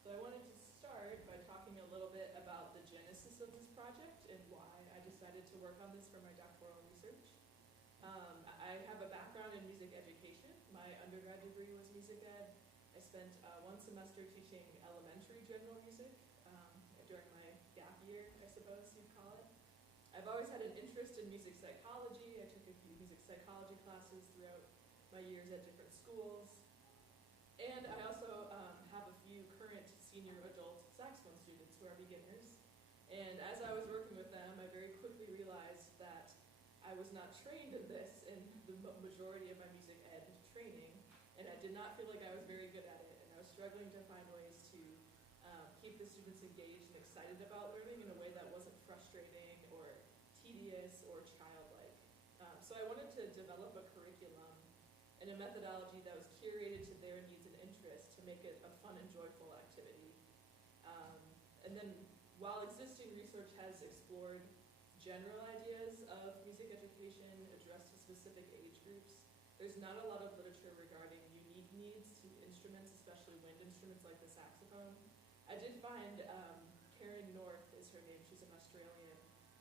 So I wanted to start by talking a little bit about the genesis of this project and why I decided to work on this for my doctoral research. I have a background in music education. My undergrad degree was music ed. I spent one semester teaching elementary general music during my gap year, I suppose you'd call it. I've always had an interest in music psychology. I took a few music psychology classes throughout my years at different schools. And I also have a few current senior adult saxophone students who are beginners. And as I was working with them, I very quickly realized that I was not trained in this in the majority of my music ed training, and I did not feel like I was very good at it, and I was struggling to find ways to keep the students engaged and excited about learning in a way that wasn't frustrating or tedious or childlike. So I wanted to develop a curriculum and a methodology that was curated to their needs and interests to make it a fun and joyful activity. And then while existing research has explored general ideas of music education addressed to specific age groups, there's not a lot of literature regarding unique needs to instruments, especially wind instruments like the saxophone. I did find Karen North is her name, she's an Australian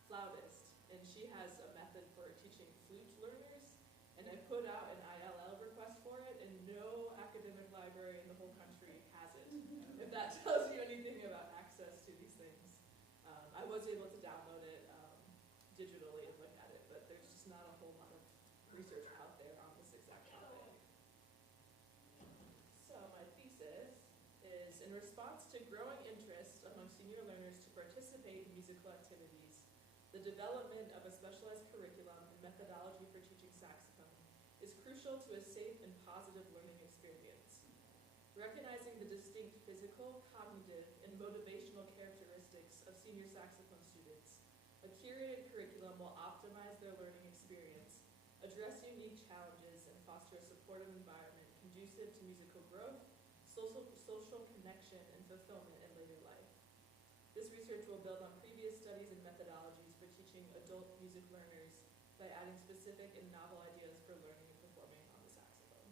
flautist, and she has a method for teaching flute learners. And I put out an ILL request for it, and no academic library in the whole country has it. If that tells you anything about access to these things. I was able to download it digitally and look at it, but there's just not a whole lot of research out there on this exact topic. So my thesis is, in response to growing interest among senior learners to participate in musical activities, the development of a specialized curriculum and methodology for teaching saxophone is crucial to a safe and positive learning experience. Recognizing the distinct physical, cognitive, and motivational characteristics of senior saxophone students, a curated curriculum will optimize their learning experience, address unique challenges, and foster a supportive environment conducive to musical growth, social connection, and fulfillment in later life. This research will build on previous studies and methodologies for teaching adult music learners by adding specific and novel ideas for learning and performing on the saxophone.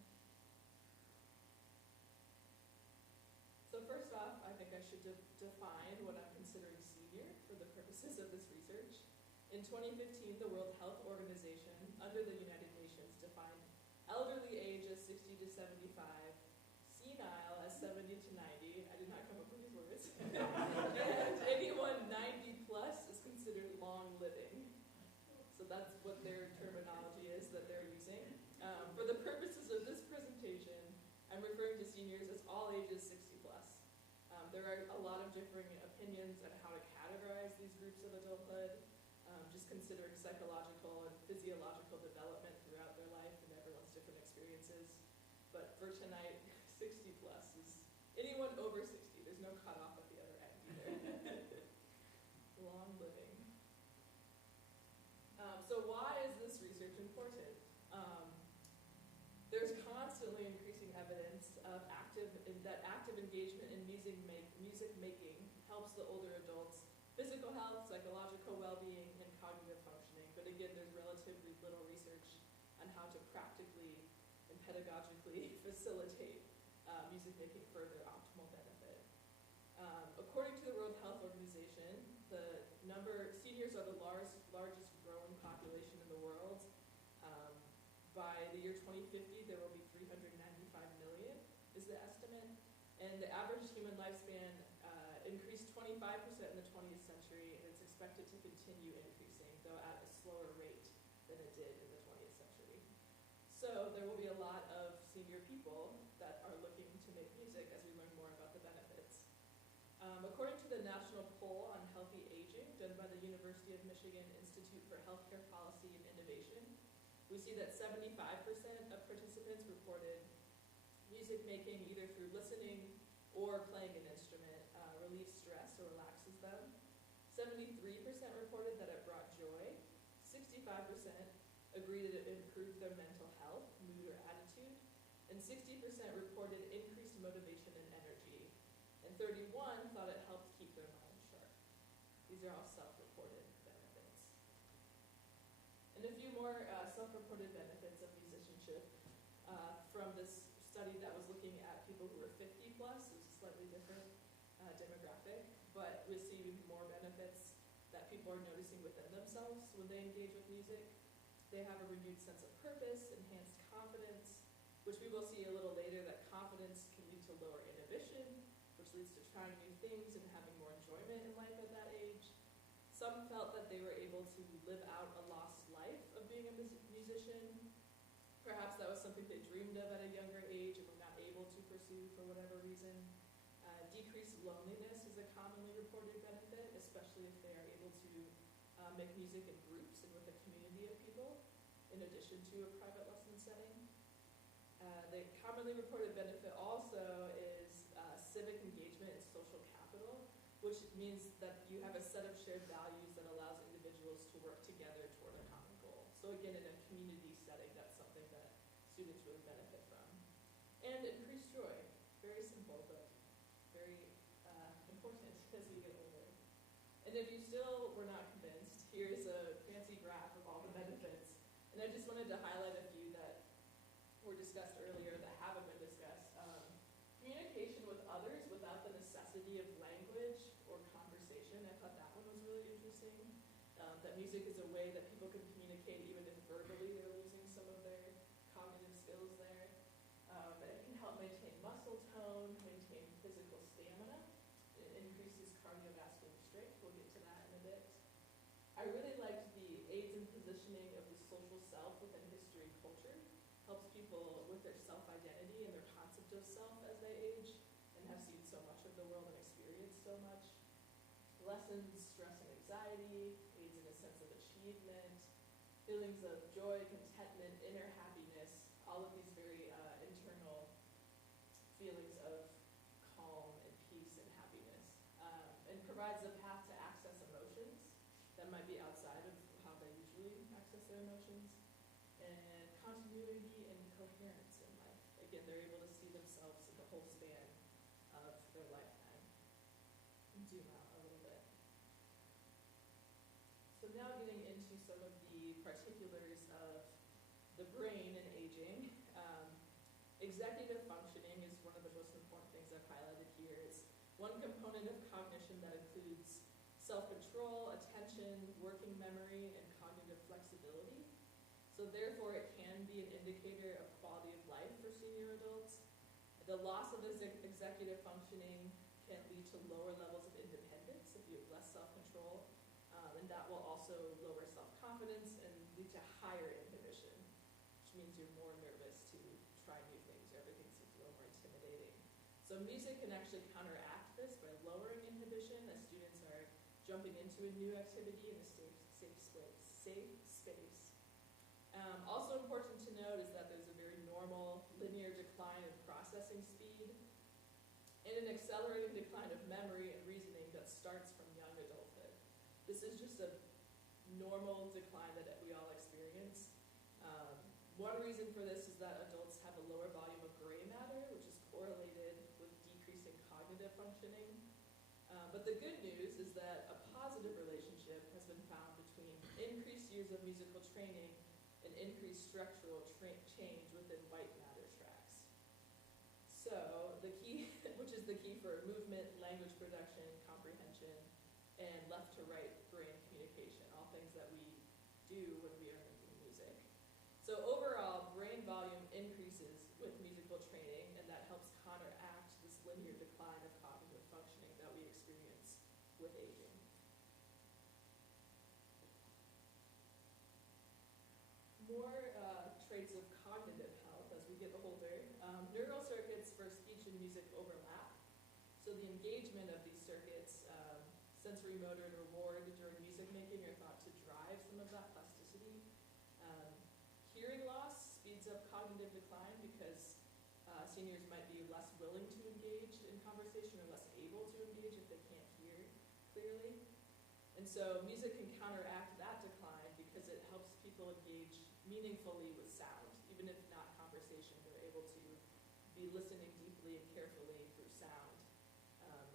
So first off, I think I should define what I'm considering senior for the purposes of this research. In 2015, the World Health Organization, under the United Nations, defined elderly age as 60 to 75, senile as 70 to 90, I did not come up with these words, and anyone 90 plus is considered long living. So that's what their terminology is that they're using. For the purposes of this presentation, I'm referring to seniors as all ages 60 plus. There are a lot of differing opinions on how to categorize these groups of adulthood, just considering psychological and physiological development throughout their life and everyone's different experiences. But for tonight, 60 plus is anyone over 60. There's no cutoff at the other end either. Long living. So why is this research important? There's constantly increasing evidence of that active engagement in music making helps the older adults' physical health, psychological well-being, and cognitive functioning. But again, there's relatively little research on how to practically and pedagogically facilitate music making for their optimal benefit. According to the World Health Organization, seniors are the largest growing population in the world. By the year 2050, there will be 395 million, is the estimate. And the average human lifespan increased 25% in the 20th century, and it's expected to continue increasing, though at a slower rate than it did in the 20th century. So there will be a lot of senior people that are looking to make music as we learn more about the benefits. According to the National Poll on Healthy Aging, done by the University of Michigan Institute for Healthcare Policy and Innovation, we see that 75% of participants reported music making either through listening or playing an instrument relieves stress or relaxes them. 73% reported that it brought joy. 65% agreed that it improved their mental health, mood, or attitude. And 60% reported increased motivation and energy. And 31% thought it helped keep their mind sharp. These are all self-reported benefits. And a few more self-reported benefits of musicianship from this study that was looking at people who were 50 plus, which is slightly different. demographic, but we see more benefits that people are noticing within themselves when they engage with music. They have a renewed sense of purpose, enhanced confidence, which we will see a little later that confidence can lead to lower inhibition, which leads to trying new things and having more enjoyment in life at that age. Some felt that they were able to live out a lost life of being a musician. Perhaps that was something they dreamed of at a younger age and were not able to pursue for whatever reason. Decreased loneliness is a commonly reported benefit, especially if they are able to make music in groups and with a community of people, in addition to a private lesson setting. The commonly reported benefit also is civic engagement and social capital, which means that you have a set of shared values that allows individuals to work together toward a common goal. So again, in a community setting, that's something that students really benefit from. And increased joy. Very simple, but very important as we get older. And if you still were not convinced, here's a fancy graph of all the benefits. And I just wanted to highlight a few that were discussed earlier that haven't been discussed. Communication with others without the necessity of language or conversation. I thought that one was really interesting. That music is a way that people can communicate even if verbally they're losing some of their cognitive skills there. It can help maintain muscle tone, maintain physical stamina. It increases cardiovascular strength. We'll get to that in a bit. I really liked the aids in positioning of the social self within history and culture. Helps people with their self-identity and their concept of self as they age and have seen so much of the world and experienced so much. Lessens stress and anxiety, aids in a sense of achievement, feelings of joy, contentment, inner happiness, all of these very internal feelings of calm and peace and happiness, and provides a path to access emotions that might be outside of how they usually access their emotions, and continuity and coherence in life. Again, they're able to see themselves in the whole span of their lifetime. Zoom out a little bit. So now getting into some of the particulars of the brain and aging. Executive functioning is one of the most important things I've highlighted here. It's one component of cognition that includes self-control, attention, working memory, and cognitive flexibility. So therefore, it can be an indicator of quality of life for senior adults. The loss of executive functioning can lead to lower levels of independence if you have less self-control, and that will also lower self-confidence and lead to higher inhibition, which means you're more nervous to try new things. Everything seems a little more intimidating. So music can actually counteract this by lowering inhibition as students are jumping into a new activity in a safe space. Also important to note is that there's a very normal linear decline in processing speed and an accelerating decline of memory and reasoning that starts from young adulthood. This is just a normal decline that we all experience. One reason for this is that adults have a lower volume of gray matter, which is correlated with decreasing cognitive functioning. But the good news is that a positive relationship has been found between increased years of musical training and increased structural change within white matter tracts. So the key, which is the key for movement, language production, comprehension, and left to right brain communication, all things that we do when we are making music. So overall, brain volume increases with musical training, and that helps counteract this linear decline of cognitive functioning that we experience with aging. More traits of cognitive health as we get older. Neural circuits for speech and music overlap. So the engagement of these circuits, sensory motor and reward during music making are thought to drive some of that plasticity. Hearing loss speeds up cognitive decline because seniors might be less willing to engage in conversation or less able to engage if they can't hear clearly. And so music can counteract that decline because it helps people engage meaningfully with sound. Even if not conversation, they're able to be listening deeply and carefully through sound,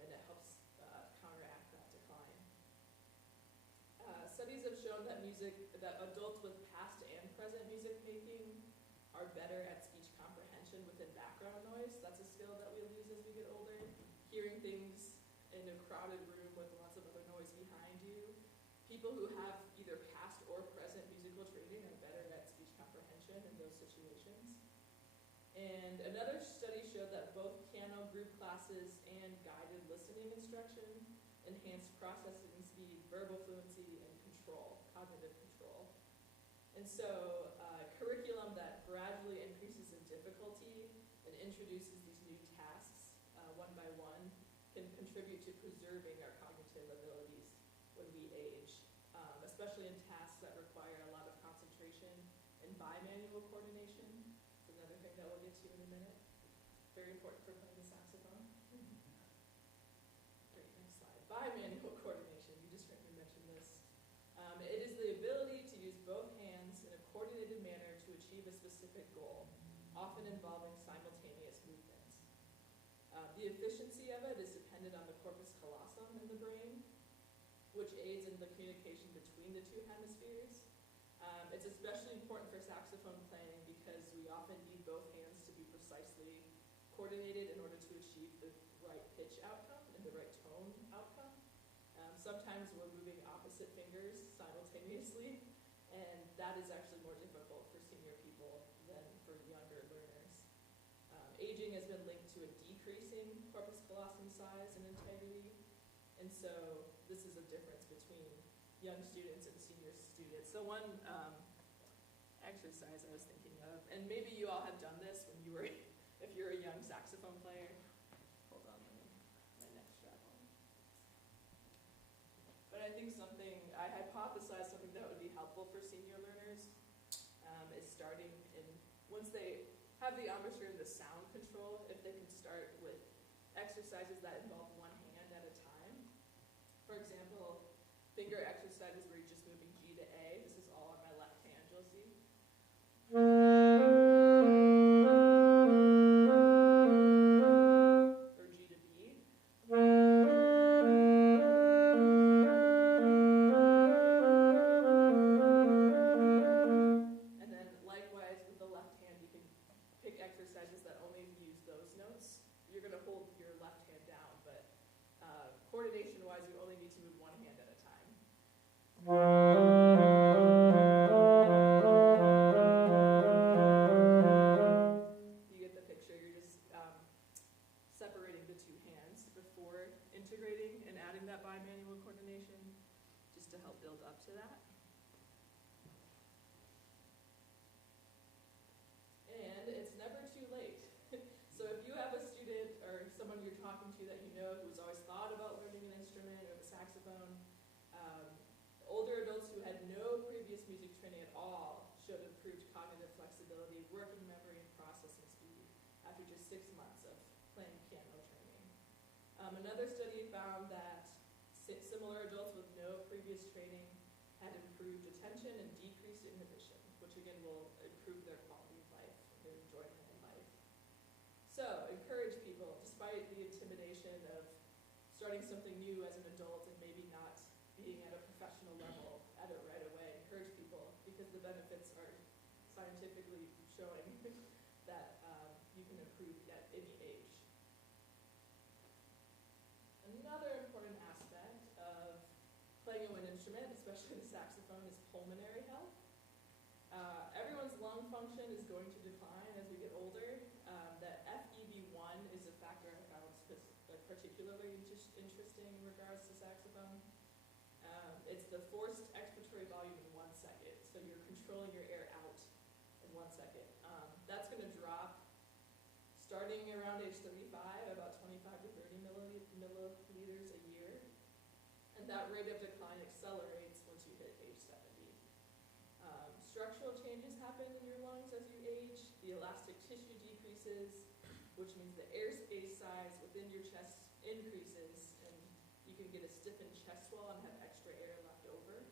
and it helps counteract that decline. Studies have shown that adults with past and present music making are better at speech comprehension within background noise. That's a skill that we lose as we get older. Hearing things people who have either past or present musical training are better at speech comprehension in those situations. And another study showed that both piano group classes and guided listening instruction enhanced processing speed, verbal fluency, and control, cognitive control. And so curriculum that gradually increases in difficulty and introduces these new tasks one by one can contribute to preserving our cognitive abilities when we age, especially in tasks that require a lot of concentration and bimanual coordination. It's another thing that we'll get to in a minute. Very important for playing the saxophone. Great, next slide. Bimanual coordination, you just heard me mention this. It is the ability to use both hands in a coordinated manner to achieve a specific goal, often involving simultaneous movements. The efficiency of it is dependent on the corpus callosum in the brain, which aids in the communication between the two hemispheres. It's especially important for saxophone playing because we often need both hands to be precisely coordinated in order to achieve the right pitch outcome and the right tone outcome. Sometimes we're moving opposite fingers simultaneously, and that is actually more difficult for senior people than for younger learners. Aging has been linked to a decreasing corpus callosum size and integrity, and so this is a difference between young students and senior students. So one exercise I was thinking of, and maybe you all have done this when you were, if you're a young saxophone player. Hold on, let me my neck strap on. But I think I hypothesized something that would be helpful for senior learners is starting in, once they have the embouchure and the sound control, if they can start with exercises that involve one hand at a time. For example, finger exercises where you're just moving G to A. This is all on my left hand, you'll see. Or G to B. And then likewise with the left hand, you can pick exercises that only use those notes. You're going to hold your left hand down, but coordination-wise, you only need to move one hand at a time. You get the picture. You're just separating the two hands before integrating and adding that bimanual coordination, just to help build up to that. And it's never too late. So if you have a student or someone you're talking to that you know who's always thought about learning an instrument or the saxophone, older adults who had no previous music training at all showed improved cognitive flexibility, working memory, and processing speed after just 6 months of playing piano training. Another study found that similar adults with no previous training had improved attention and decreased inhibition, which again will improve their quality of life and their enjoyment in life. So, encourage people, despite the intimidation of starting something new as an adult and maybe not being at a professional level at it right away, encourage people because the benefits are scientifically showing that you can improve at any age. Another important aspect of playing a wind instrument, especially the saxophone, is pulmonary health. Everyone's lung function is going to decline as we get older. That FEV1 is a factor I found particularly interesting in regards to saxophone. It's the forced expiratory volume in 1 second. So you're controlling your air out in 1 second. That's going to drop starting around age 35, about 25 to 30 milliliters a year. And that rate of decline accelerates once you hit age 70. Structural changes happen in your lungs as you age. The elastic tissue decreases, which means the airspace size within your chest increases, and you can get a stiffened chest wall and have extra air left over.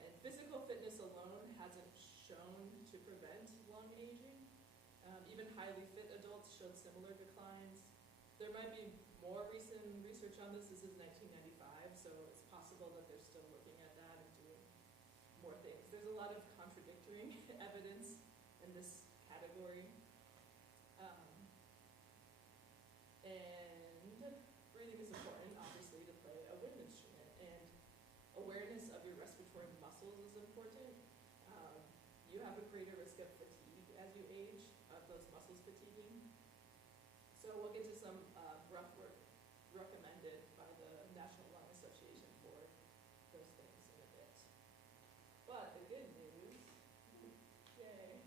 And physical fitness alone hasn't shown to prevent lung aging. Even highly fit adults showed similar declines. There might be more recent research on this. This is 1995, so it's possible that they're still looking at that and doing more things. There's a lot of contradictory evidence in this category. And breathing is important, obviously, to play a wind instrument. And awareness greater risk of fatigue as you age, of those muscles fatiguing. So we'll get to some rough work recommended by the National Lung Association for those things in a bit. But the good news, yay,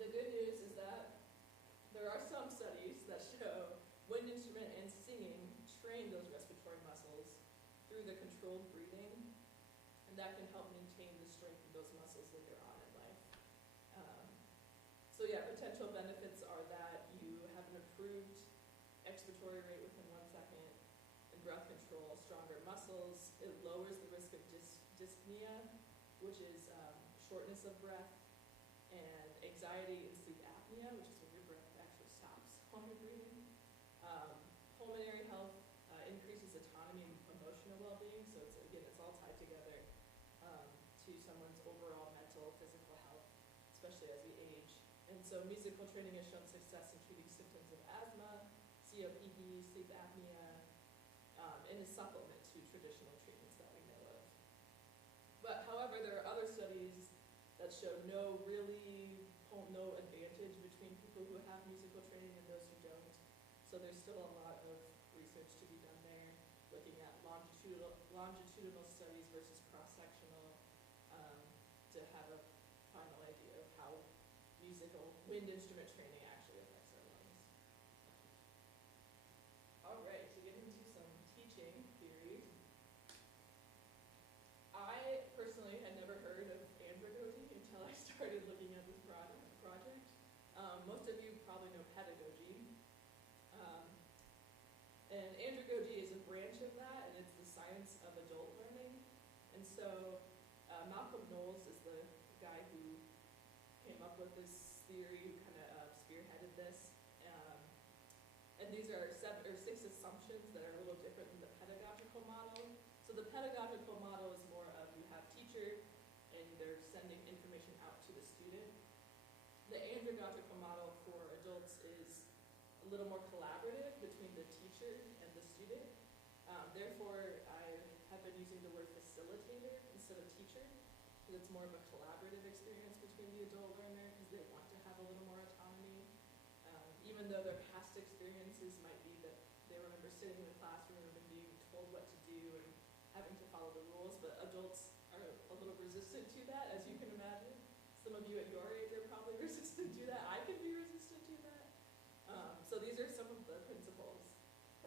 the good news is that there are some studies that show wind instrument and singing train those respiratory muscles through the controlled breathing, and that can help maintain the strength of those muscles later on in life. So yeah, potential benefits are that you have an improved expiratory rate within 1 second, and breath control, stronger muscles. It lowers the risk of dyspnea, which is shortness of breath, and anxiety and sleep apnea, which is when your breath actually stops while you're breathing. Pulmonary health increases autonomy and emotional well-being, so it's all tied together to someone's overall mental, physical health, especially as we age. And so musical training has shown success in treating symptoms of asthma, COPD, sleep apnea, and is supplement to traditional treatments that we know of. But however, there are other studies that show no advantage between people who have musical training and those who don't. So there's still a lot of research to be done there, looking at longitudinal studies versus cross-sectional, to have a final idea of how musical wind instrument training actually affects our lungs. All right, to get into some teaching theory. I personally had never heard of andragogy until I started looking at this project. Most of you probably know pedagogy. And andragogy is a branch of that, and it's the science of adult learning. And so Malcolm Knowles is the guy who came up with this theory, who kind of spearheaded this. And these are 6 assumptions that are a little different than the pedagogical model. So the pedagogical model is more of you have teacher, and they're sending information out to the student. The andragogical model for adults is a little more collaborative between the teacher and the student. Therefore, I have been using the word facilitator instead of teacher, because it's more of a collaborative experience between the adult learner, because they want to have a little more autonomy. Even though their past experiences might be that they remember sitting in the classroom and being told what to do and having to follow the rules, but adults are a little resistant to that, as you can imagine. Some of you at your age are probably resistant to that. I could be resistant to that. So these are some of the principles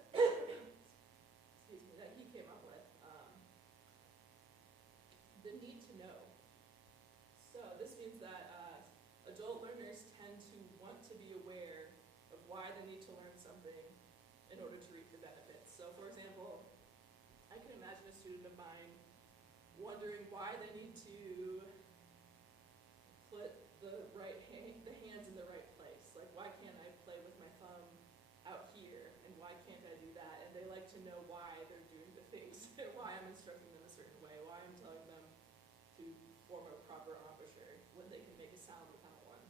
excuse me, that he came up with. The need to know. So this means that adult learners tend to want to be aware of why they need to learn something in order to reap the benefits. So for example, I can imagine a student of mine wondering why they need to put the hands in the right place. Like, why can't I play with my thumb out here, and why can't I do that? And they like to know why they're doing the things, why I'm instructing them a certain way, why I'm telling them to form a proper embouchure when they can make a sound without one.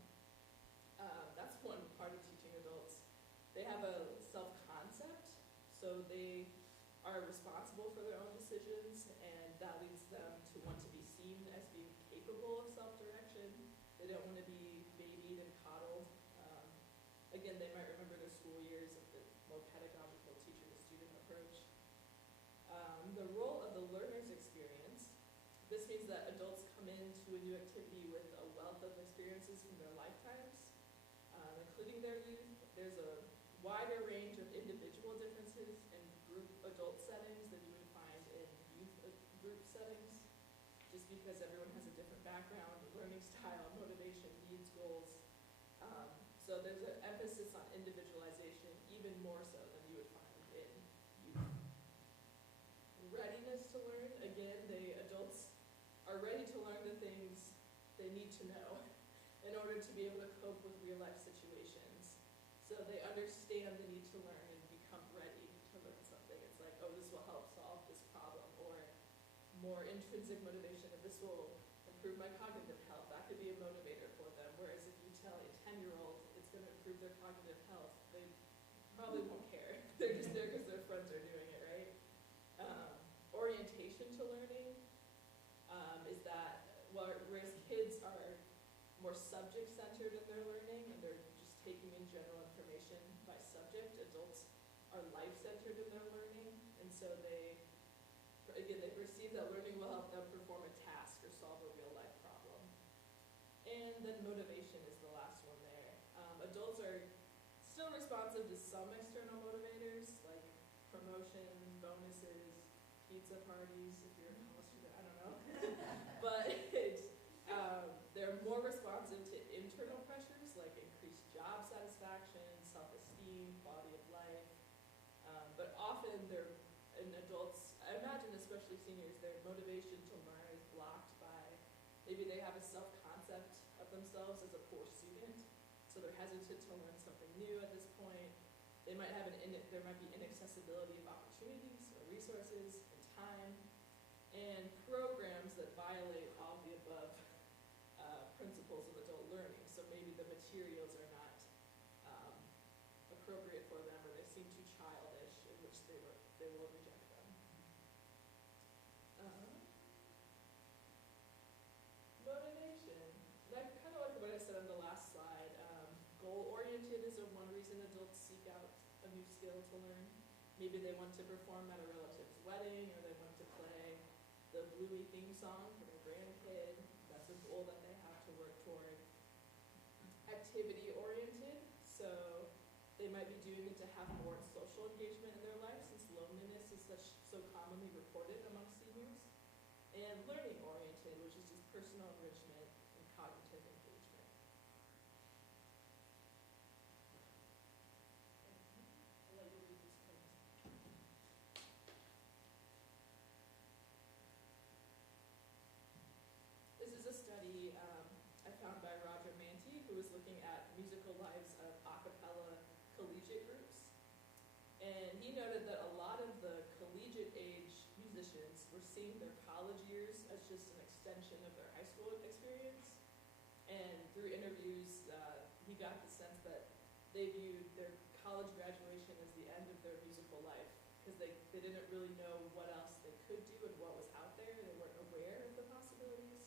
That's one part of teaching adults. They have a self-concept, so they are responsible for their own decisions, and that leads them to want to be seen as being capable of self-direction. They don't want to be babied and coddled. Again, they might remember their school years of the more pedagogical teacher-to-student approach. The role of the learner's experience. This means that adults come into a new activity with a wealth of experiences from their lifetimes, including their youth. There's a wider range of individual differences in group adult settings than you would find in youth group settings, just because everyone has a different background, learning style, motivation, needs, goals. So there's an emphasis on individualization, even more so than you would find in youth. Readiness to learn. Again, adults are ready to learn the things they need to know in order to be able to cope with real-life situations. So they understand the need to learn and become ready to learn something. It's like, oh, this will help solve this problem, or more intrinsic motivation, that this will improve my cognitive health. That could be a motivator for them. Whereas if you tell a 10-year-old it's going to improve their cognitive health, they probably won't care. They're just there because their friends are doing it, right? Orientation to learning is that so they perceive that learning will help them perform a task or solve a real-life problem. And then motivation is the last one there. Adults are still responsive to some external motivators, like promotion, bonuses, pizza parties, if you're a college student, I don't know. But they're more responsive to internal pressures, like increased job satisfaction, self-esteem, quality of life. But often in adults, I imagine especially seniors, their motivation to learn is blocked by, maybe they have a self-concept of themselves as a poor student, so they're hesitant to learn something new at this point. There might be inaccessibility of opportunities or resources and time, and programs that violate all the above principles of adult learning. So maybe the materials are not appropriate for them, or they seem too childish, in which they will reject them. Motivation. I kind of like what I said on the last slide. Goal-oriented is one reason adults seek out a new skill to learn. Maybe they want to perform at a relative's wedding, or they want to play the Bluey theme song for their grandkid. That's a goal that they have to work toward. Activity-oriented, so they might be doing it to have more social engagement in their life, since loneliness is so commonly reported among seniors. And learning-oriented, which is just personal enrichment and cognitive engagement. I'll let you read this print. This is a study I found by Roger Manti, who was looking at musical lives of a cappella collegiate groups. And he noted that a lot of the collegiate age musicians were seeing their college years as just an extension of their high school experience. And through interviews, he got the sense that they viewed their college graduation as the end of their musical life, because they didn't really know what else they could do and what was out there. They weren't aware of the possibilities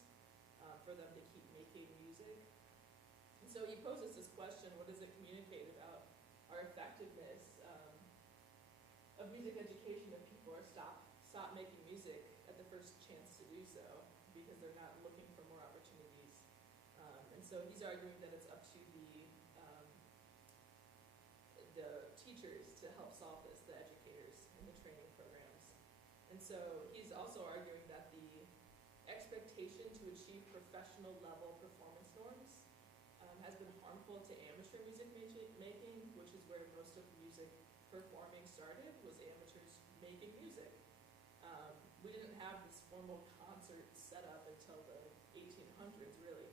for them to keep making music. And so he poses this question: what does it communicate about our effectiveness of music education if people are stop making music at the first chance to do so, because they're not looking for more opportunities? And so he's arguing that it's up to the teachers to help solve this, the educators in the training programs. And so he's also arguing that the expectation to achieve professional level performance norms has been harmful to amateur music making, which is where most of music performing started, was amateurs making music. We didn't have this formal concert set up until the 1800s, really.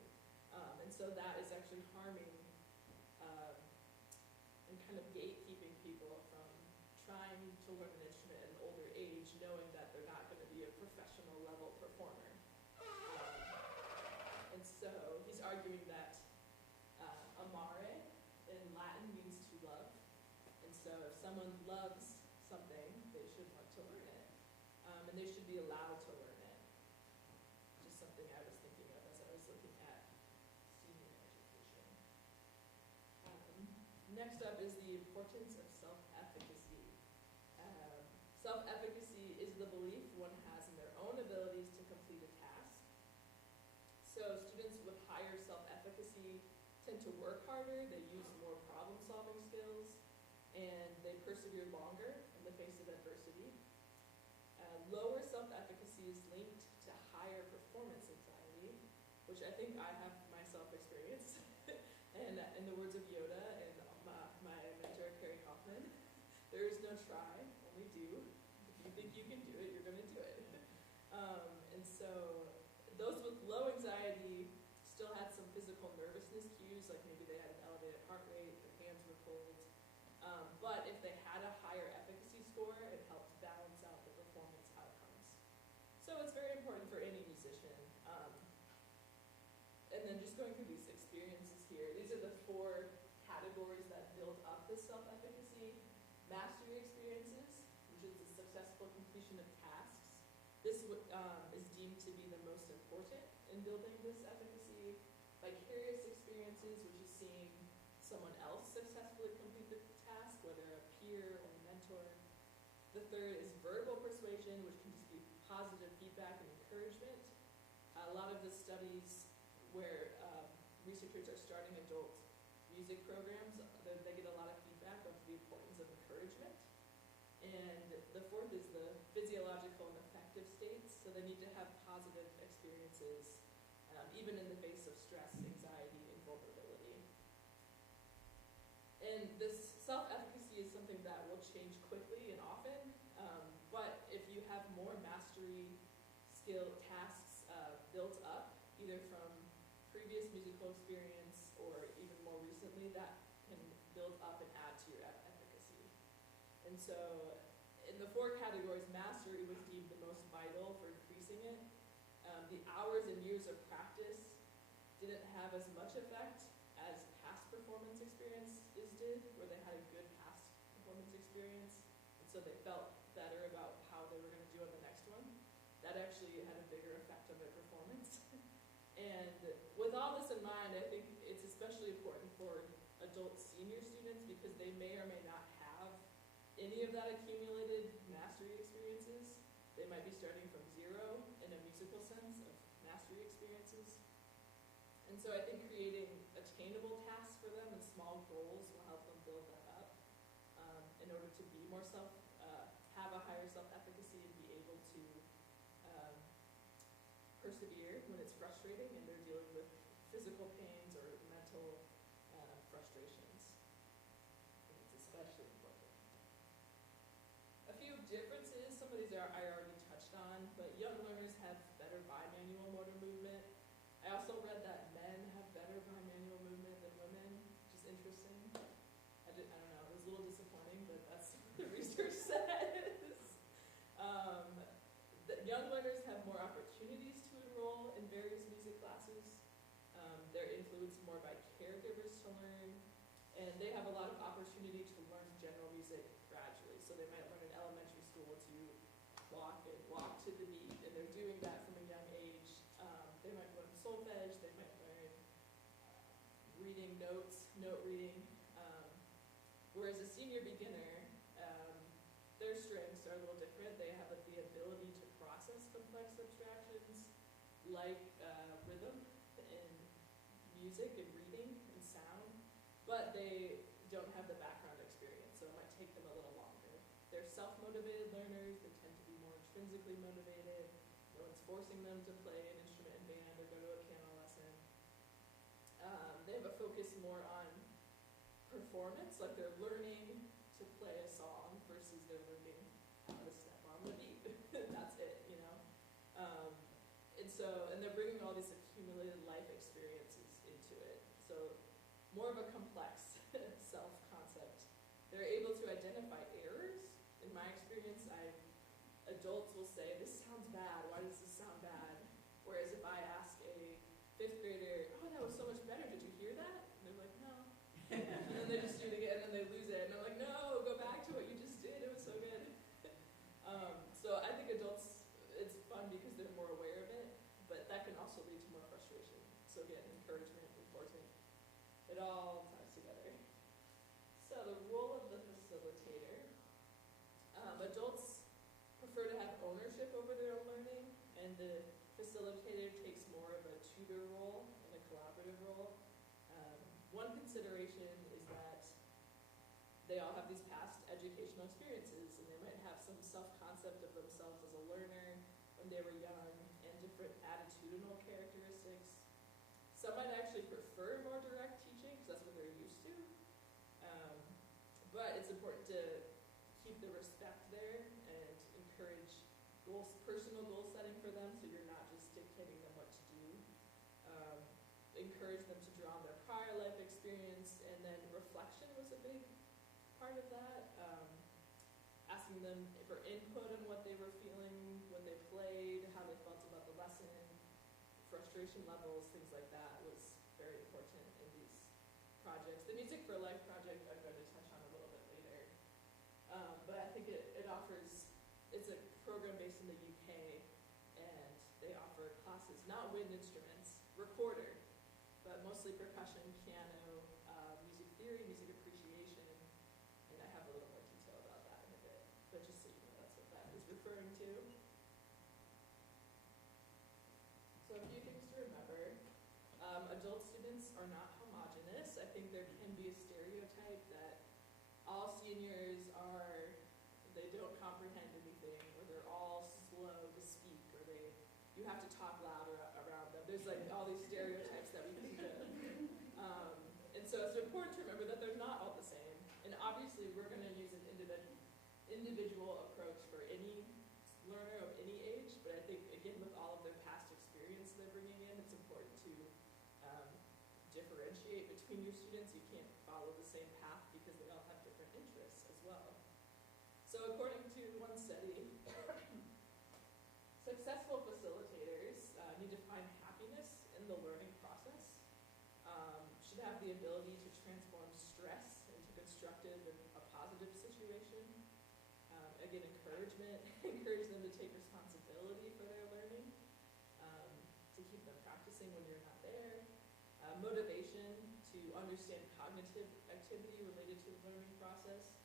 And so that is actually harming and kind of gatekeeping people from trying to learn an instrument at an older age, knowing that they're not going to be a professional level performer. And so he's arguing that amare in Latin means to love. And so if someone loves something, they should want to learn it. And they should be allowed to learn it. Just something I was thinking of as I was looking at senior education. Next up is the importance of self-efficacy. Self-efficacy is the belief one has in their own abilities to complete a task. So students with higher self-efficacy tend to work harder, they use more problem-solving skills, and they persevere longer in the face of adversity. Lower self-efficacy is linked to higher performance anxiety, which I think I have myself experienced. And in the words of Yoda and my mentor, Carrie Hoffman, there is no try, only do. If you think you can do it, you're going to do it. And so those with low anxiety still had some physical nervousness cues, like maybe they had an elevated heart rate, their hands were cold. But if they had a higher efficacy score, it helped balance out the performance outcomes. So it's very important for any musician. And then just going through these experiences here, these are the 4 categories that build up this self-efficacy. Mastery experiences, which is the successful completion of tasks. This is deemed to be the most important in building this efficacy. Vicarious experiences, which is seeing someone else successfully complete the task, whether a peer or a mentor. The third is verbal persuasion, which can just be positive feedback and encouragement. A lot of the studies where researchers are starting adult music programs, they get a lot of feedback of the importance of encouragement. And the fourth is the physiological and affective states. So they need to have positive experiences, even in the face of stress, anxiety, and vulnerability. And this self-efficacy is something that will change quickly and often, but if you have more mastery skill tasks built up, either from previous musical experience or even more recently, that can build up and add to your efficacy. And so in the four categories, mastery was deemed the most vital for increasing it. The hours and years of practice didn't have as much effect as past performance experiences did, where they had a good past performance experience, and so they felt better about how they were going to do on the next one. That actually had a bigger effect on their performance. And with all this in mind, I think it's especially important for adult senior students because they may or may not have any of that accumulated mastery experiences. They might be starting from zero in a musical sense of mastery experiences. And so I think creating attainable tasks for them and small goals will help them build that up in order to be more have a higher self-efficacy and be able to persevere when it's frustrating and they're dealing with physical pains or mental frustrations. I think it's especially important. A few differences, some of these I already touched on, but young learners have better bimanual motor movement. I also read that men have better bimanual movement than women, which is interesting. I don't know, it was a little disappointing, but that's what the research says. That young learners have more opportunities to enroll in various music classes. They're influenced more by caregivers to learn, and they have a lot of opportunity to learn general music gradually. So they might learn in elementary school to walk to the beat, and they're doing that from a young age. They might learn solfege, they might learn reading notes, note reading. Whereas a senior beginner, their strengths are a little different. They have the ability to process complex abstractions like rhythm and music and reading and sound, but they don't have the background experience, so it might take them a little longer. They're self-motivated learners. They tend to be more intrinsically motivated. No one's forcing them to play an instrument in band or go to a piano lesson. They have a focus more on performance, like they're learning to play a song versus they're learning how to step on the beat. That's it, you know? And they're bringing all these accumulated life experiences into it. So more of a complex self-concept. They're able to identify errors. In my experience, adults will say, this sounds bad, why does this sound bad? Whereas if I ask a fifth grader, oh, that was so much better, did you hear that? And they're like, no. And then they just do it again and they lose it. And I'm like, no, go back to what you just did, it was so good. So I think adults, it's fun because they're more aware of it, but that can also lead to more frustration. So again, encouragement, enforcement, it all ties together. So the role of the facilitator. Adults prefer to have ownership over their own learning, and the facilitator takes more of a tutor role and a collaborative role. One consideration is that they all have these past educational experiences, and they might have some self-concept of themselves as a learner when they were young, and different attitudinal characteristics. Some might actually prefer more direct teaching, because that's what they're used to. But it's important to keep the respect there and encourage personal goal setting for them, so you're not just dictating them what to do. Encourage them to draw on their prior life experience, and then reflection was a big part of that. Asking them for input on what they were feeling when they played, how they felt about the lesson, frustration levels, things like that was very important in these projects. The Music for Life project I'm going to touch on a little bit later. But I think it offers, it's a program based in the UK, and they offer classes, not wind instruments, recorder, but mostly percussion, piano, music theory, music appreciation, and I have a little more detail about that in a bit, but just so you know. all seniors they don't comprehend anything, or they're all slow to speak, or you have to talk louder around them. There's like all these stereotypes that we think of. And so it's important to remember that they're not all the same. And obviously we're going to use an individual approach for any learner of any age, but I think, again, with all of their past experience they're bringing in, it's important to differentiate between your students. You can't follow the same path because they all have different interests as well. So according to one study, successful facilitators need to find happiness in the learning process, should have the ability to transform stress into constructive and a positive situation. Again, encouragement, encourage them to take responsibility for their learning, to keep them practicing when you're not there. Motivation to understand cognitive activity related to the learning process.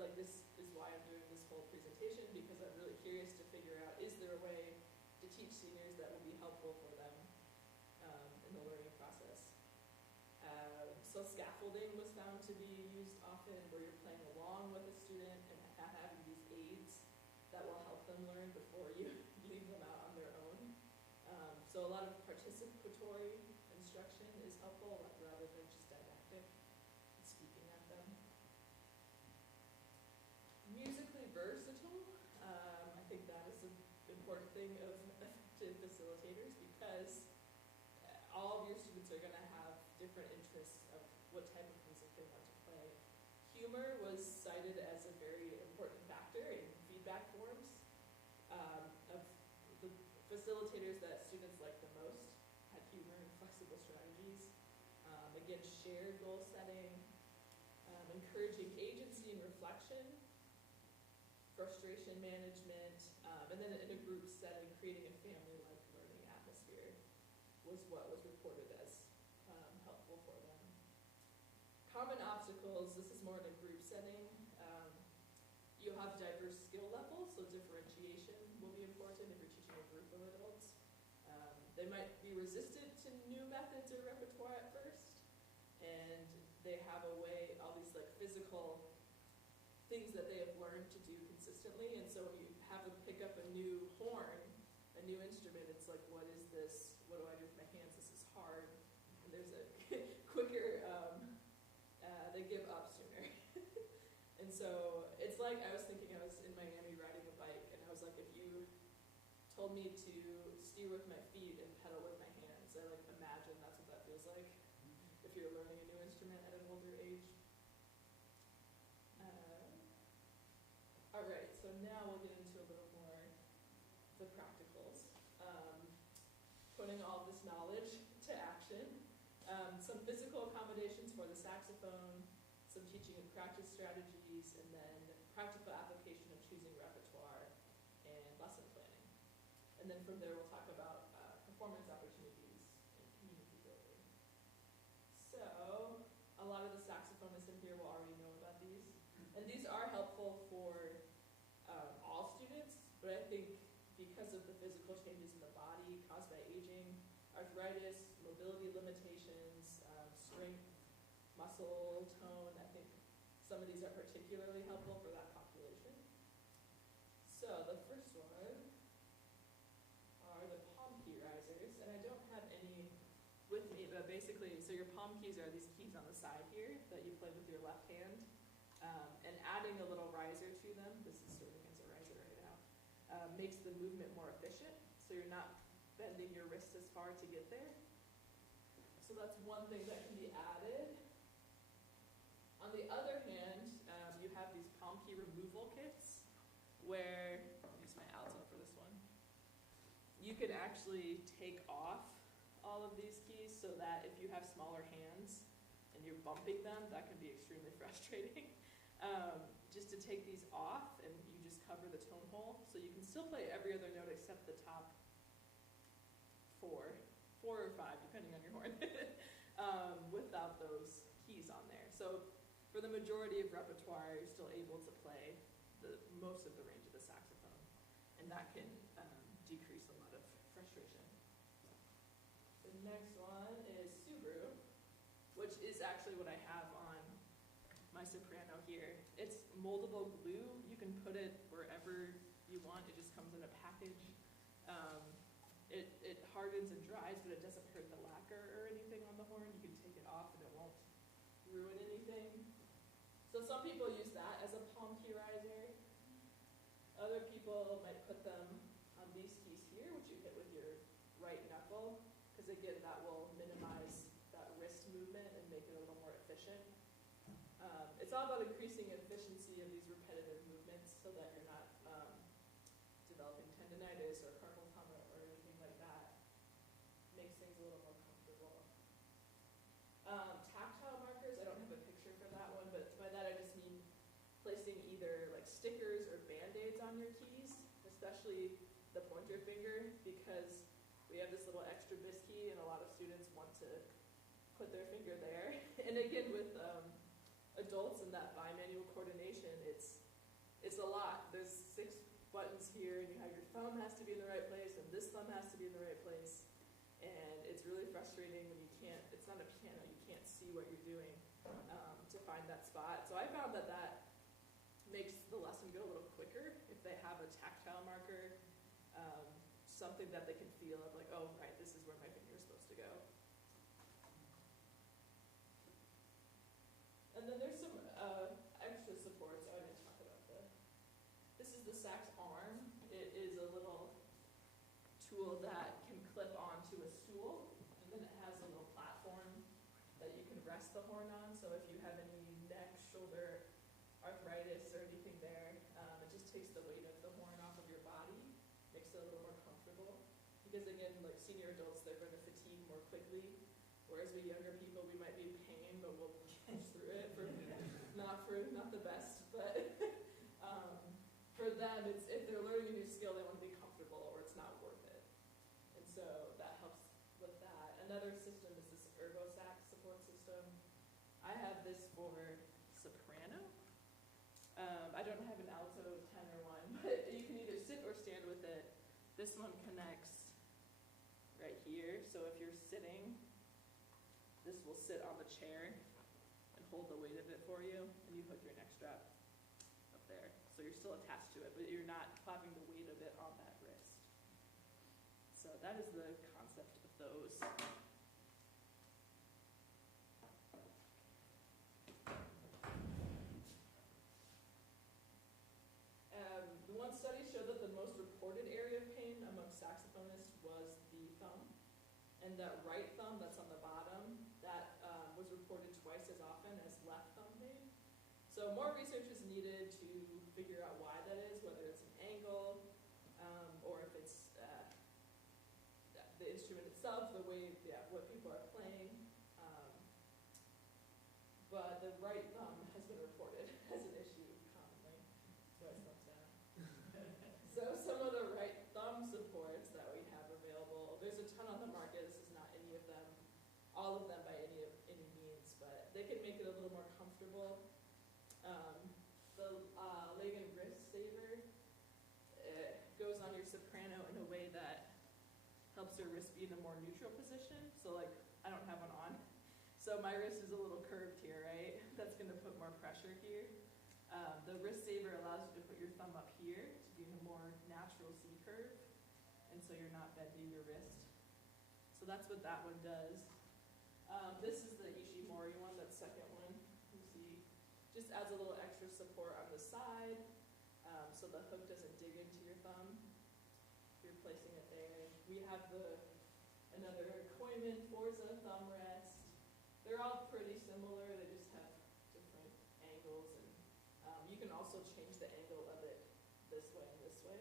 Like, this is why I'm doing this whole presentation, because I'm really curious to figure out, is there a way to teach seniors that will be helpful for them in the learning process. So scaffolding was found to be used often, where you're playing along with a student and having these aids that will help them learn before you leave them out on their own. So a lot of participatory instruction is helpful, rather than just didactic, speaking at them. Musically versatile. I think that is an important thing of effective facilitators, because all of your students are going to have different interests of what type of music they want to play. Humor was cited as a very important factor in feedback forms. Of the facilitators that students liked the most had humor and flexible strategies. Again, shared goal setting, encouraging agency and reflection, frustration management, and then in a group setting, creating a family-like learning atmosphere was what was reported as helpful for them. Common obstacles, this is more in a group setting. You'll have diverse skill levels, so differentiation will be important if you're teaching a group of adults. They might be resistant to new methods or repertoire at first, and they have a way, all these like physical things that they have learned to do consistently, and so when you have them pick up a new horn, a new instrument, it's like, what is this? What do I do with my hands? This is hard. And there's a quicker, they give up sooner. And so it's like, I was thinking, I was in Miami riding a bike, and I was like, if you told me to steer with my feet and pedal with my hands, I like imagine that's what that feels like if you're learning a new instrument at an older age. All right, so now we'll get into a little more the practicals. Putting all this knowledge to action. Some physical accommodations for the saxophone, some teaching and practice strategies, and then practical application of choosing repertoire and lesson planning. And then from there we'll talk about performance opportunities and community building. So a lot of the saxophonists in here will already know about these. And these are helpful for all students, but I think because of the physical changes in the body caused by aging, arthritis, mobility limitations, strength, muscle tone, I think some of these are particularly helpful for that population. So the first one are the palm key risers, and I don't have any with me, but basically, so your palm keys are these keys on the side here that you play with your left hand, and adding a little riser to them, this is serving as a riser right now, makes the movement more efficient, so you're not bending your wrist as far to get there. So that's one thing that can be added. On the other hand, you have these palm key removal kits where, I'll use my alto for this one, you could actually take off all of these keys so that if you have smaller hands and you're bumping them, that can be extremely frustrating. Just to take these off and you just cover the tone hole, so you can still play every other note except the top four or five, depending on your horn, without those keys on there. So for the majority of repertoire, you're still able to play most of the range of the saxophone, and that can decrease a lot of frustration. The next one is Subaru, which is actually what I have on my my soprano here. It's moldable glue. You can put it wherever you want. It just comes in a package. It hardens and dries, but it doesn't hurt the lacquer or anything on the horn. You can take it off and it won't ruin anything. So some people use that as a palm key riser. Other people might put them on these keys here, which you hit with your right knuckle, because again, that will minimize that wrist movement and make it a little more efficient. It's all about increasing efficiency of these repetitive movements so that you're not developing tendonitis or carpal tunnel or anything like that. Makes things a little more comfortable. Tactile markers, I don't have a picture for that one, but by that I just mean placing either like stickers or band-aids on your keys, especially the pointer finger, because we have this little extra biscuit and a lot of students want to put their finger there. And again, with adults and that bimanual coordination, it's a lot. There's 6 buttons here, and you have your thumb has to be in the right place, and this thumb has to be in the right place. And it's really frustrating when you can't, it's not a piano, you can't see what you're doing to find that spot. So I found that that makes the lesson go a little quicker if they have a tactile marker, something that they can feel of like, oh, right, this is where my finger is supposed to go. And then there's some extra supports. Oh, I didn't talk about this. This is the sax arm. It is a little tool that can clip onto a stool, and then it has a little platform that you can rest the horn on. So if you have any neck, shoulder, arthritis, or anything there, it just takes the weight of the horn off of your body, makes it a little more comfortable. Because again, like senior adults, they're going to fatigue more quickly, whereas we younger people, we might be in pain, but we'll push through it not the best. But for them, it's if they're learning a new skill, they want to be comfortable, or it's not worth it. And so that helps with that. Another system is this ergo sax support system. I have this for soprano. I don't have an alto, tenor one, but you can either sit or stand with it. This one connects right here. So if you're sitting, this will sit on the chair and hold the weight of it for you, and you hook your neck strap up there. So you're still attached to it, but you're not having the weight of it on that wrist. So that is the concept of those. One study showed that the most reported area of pain among saxophonists was the thumb. And that right thumb that's on the bottom, that was reported twice as often as left thumb pain. So more research is needed to figure out why that is, whether it's an angle, or if it's the instrument itself, the way, what people are playing. But the right thumb has been reported as an issue commonly. So I thumbs down. So some of the right thumb supports that we have available, there's a ton on the market. This is not any of them, all of them by any means, but they can make it a little more comfortable. The leg and wrist saver, it goes on your soprano in a way that helps your wrist be in a more neutral position. So like, I don't have one on. So my wrist is a little curved here, right? That's gonna put more pressure here. The wrist saver allows you to put your thumb up here to be in a more natural C curve, and so you're not bending your wrist. So that's what that one does. This is the Ishimori one, that second one. You see, just adds a little extra support on the side, so the hook doesn't dig into your thumb. You're placing it there. We have another Koiman Forza thumb rest. They're all pretty similar. They just have different angles, and you can also change the angle of it this way and this way,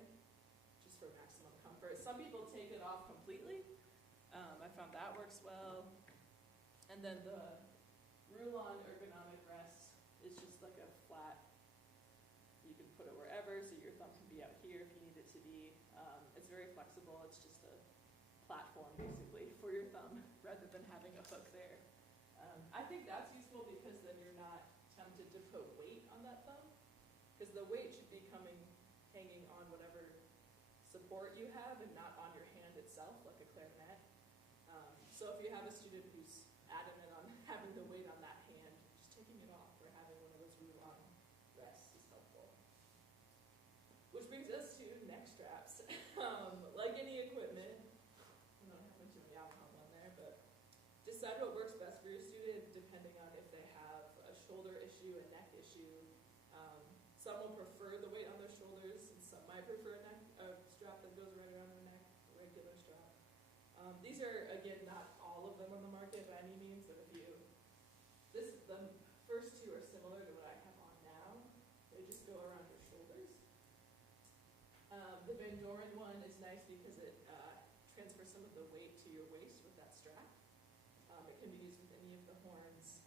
just for maximum comfort. Some people take it off completely. I found that works well. And then the Rulon ergonomic rest is just like a flat, you can put it wherever, so your thumb can be out here if you need it to be. It's very flexible. It's just a platform, basically, for your thumb, rather than having a hook there. I think that's useful because then you're not tempted to put weight on that thumb, because the weight should be hanging on whatever support you have and not on your hand itself, like a clarinet. So if you have a student who's adamant on having the weight on that hand, just taking it off or having one of those Which brings us to neck straps. Like any equipment, I don't have too many outcomes on there, but decide what works best for your student depending on if they have a shoulder issue, a neck issue. Some will prefer the weight on their shoulders, and some might prefer a strap that goes right around their neck, a regular strap. These are, again, not all of them on the market by any means, but a few. The first two are similar to what I have on now. They just go around your shoulders. The Van Doren one is nice because it transfers some of the weight to your waist with that strap. It can be used with any of the horns.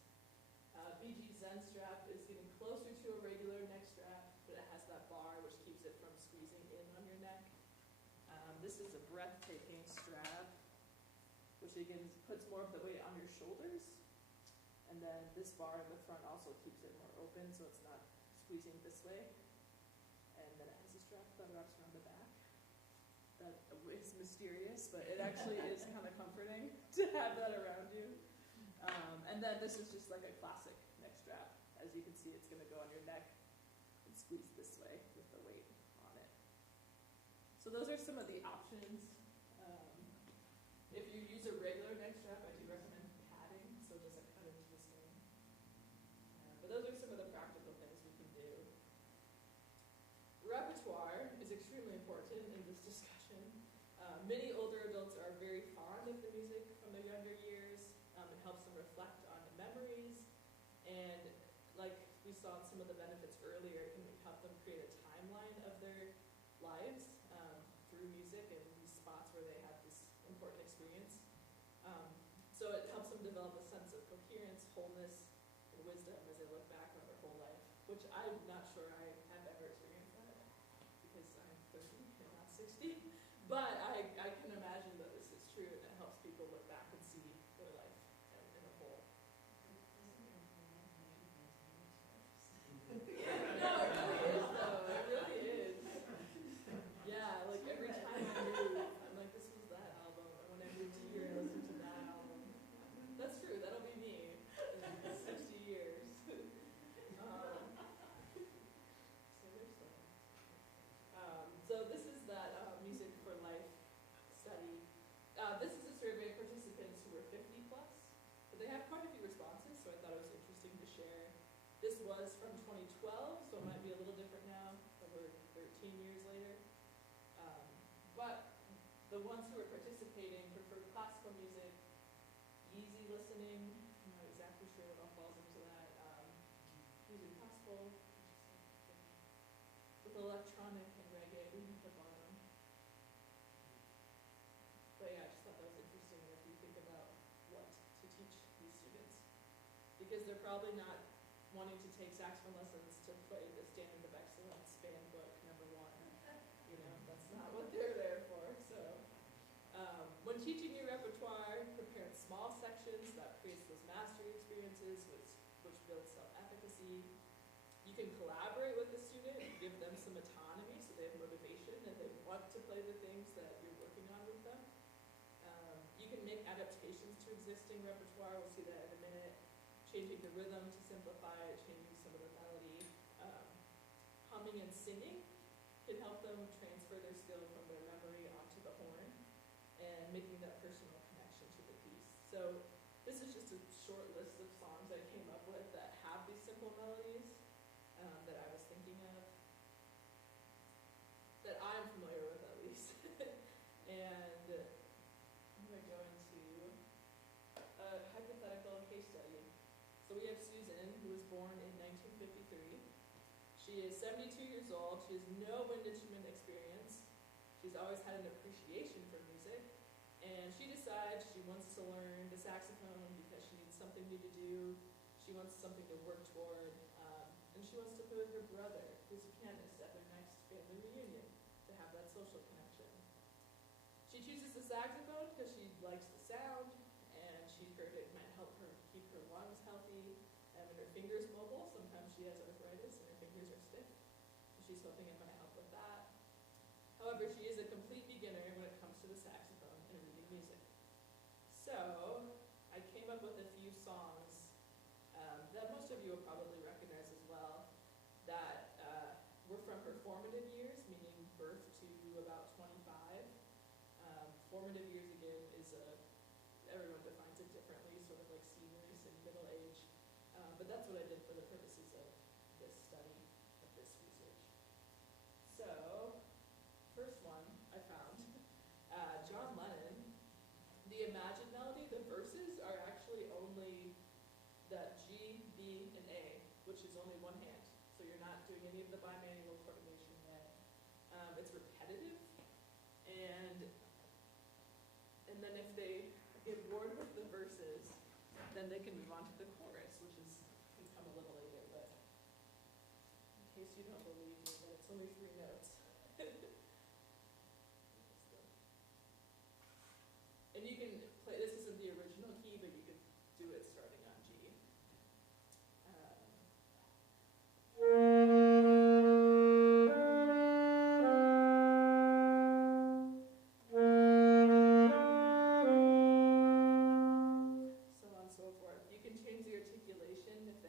BG Zen strap is getting closer to a regular neck strap, but it has that bar which keeps it from squeezing in on your neck. This is a breathtaking strap, which again puts more of the weight on your shoulders. And then this bar in the front also keeps it more open so it's not squeezing this way. And then it has a strap that wraps around the back. That is mysterious, but it actually is kind of comforting to have that around you. And then this is just like a classic neck strap. As you can see, it's going to go on your neck and squeeze this way with the weight on it. So those are some of the options. If you use a regular neck strap, I do recommend padding so it doesn't cut into the skin. But those are some of the practical things we can do. Repertoire is extremely important in this discussion. Many older adults are very fond of the music from their younger years. It helps them reflect on the memories. And like we saw in some of the benefits earlier, it can help them create a timeline of their lives through music and these spots where they have this important experience. So it helps them develop a sense of coherence, wholeness, and wisdom as they look back on their whole life, which I'm not sure I have ever experienced that because I'm 30 and not 60. But I can imagine that this is true and it helps people look back and see their life in a whole. No, it really is though. It really is. Yeah, like every time I move, I'm like, this was that album. And when I moved here, I listened to that album. That's true. That'll be me in 60 years. So this is that Music for Life study. This is a survey of participants who were 50 plus, but they have quite a few responses, so I thought it was interesting to share. This was from 2012, so it might be a little different now, but we're 13 years later. But the ones who are participating prefer classical music, easy listening. I'm not exactly sure what all falls into that. Music classical, with electronic and reggae at the bottom. But yeah, I just thought that was interesting if you think about what to teach these students. Because they're probably not wanting to take saxophone lessons to play the Standard of Excellence band book #1. You know, that's not what they're there for. So when teaching your repertoire, prepare in small sections that creates those mastery experiences, which builds self-efficacy. You can collaborate with the student and give them some autonomy so they have motivation and they want to play the things that you're working on with them. You can make adaptations to existing repertoire. We'll see that in a minute. Changing the rhythm to simplify it, changing some of the melody. Humming and singing can help them transfer their skill from their memory onto the horn and making that personal connection to the piece. So this is just a short list of songs I came up with that have these simple melodies that I was thinking of, that I'm familiar with at least. And I'm going to go into a hypothetical case study. So we have Susan, who was born in 1953. She is 72 years old. She has no wind instrument experience. She's always had an appreciation for music. And she decides she wants to learn the saxophone because she needs something new to do. She wants something to work toward. And she wants to play with her brother, who's a pianist, at their next family reunion to have that social connection. She chooses the saxophone because she likes the sound, and she heard it might help her keep her lungs healthy and her fingers mobile. Sometimes she has arthritis and her fingers are stiff, so she's hoping it might help with that. However, she is a complete beginner when it comes to the saxophone and reading music. So I came up with a few songs that most of you will probably recognize as well that were from her formative years, meaning birth to about 25. Formative years, again, is everyone defines it differently, sort of like seniors and middle age. But that's what I did for the purposes of this study, of this research. So, first one I found, John Lennon, the Imagine melody, the verses are actually only the G, B, and A, which is only one hand. So you're not doing any of the bimanual coordination there. It's repetitive, and then if they get bored with the verses, then they can move on to the chorus, which can come a little later, but in case you don't believe me that it's only 3 notes. And you can play, this isn't the original key, but you could do it starting on G. So on and so forth. You can change the articulation if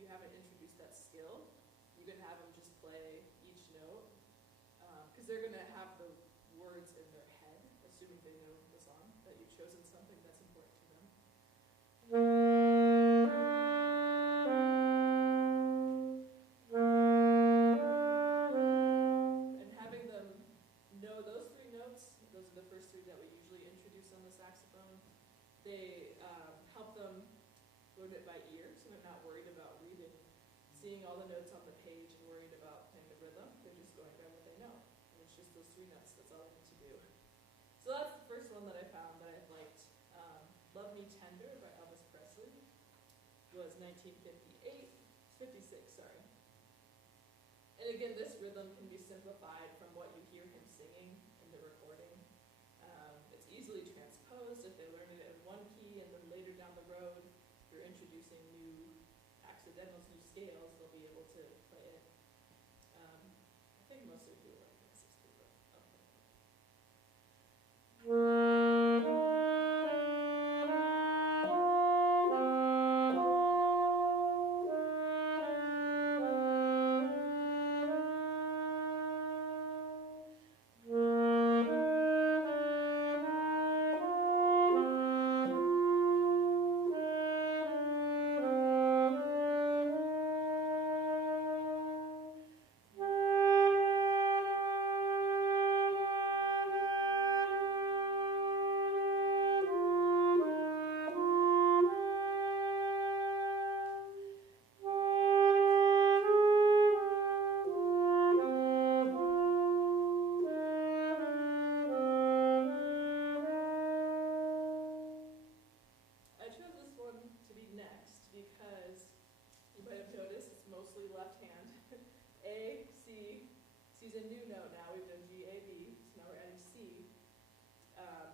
you haven't introduced that skill. You can have them just play each note, because they're going to have the words in their head, assuming they know the song, that you've chosen something that's important to them. And having them know those 3 notes, those are the first 3 that we usually introduce on the saxophone. They help them learn it by ear, so they're not worried about seeing all the notes on the page and worried about playing the rhythm. They're just going by what they know. And it's just those 3 notes, that's all they need to do. So that's the first one that I found that I liked. Love Me Tender by Elvis Presley was 1956, sorry. And again, this rhythm can be simplified from what you hear him singing in the recording. It's easily transposed if they learn it in one key, and then later down the road, you're introducing new accidentals, new scales, they'll be able to play it. I think most of you like this. C's a new note now. We've done G, A, B, so now we're adding C.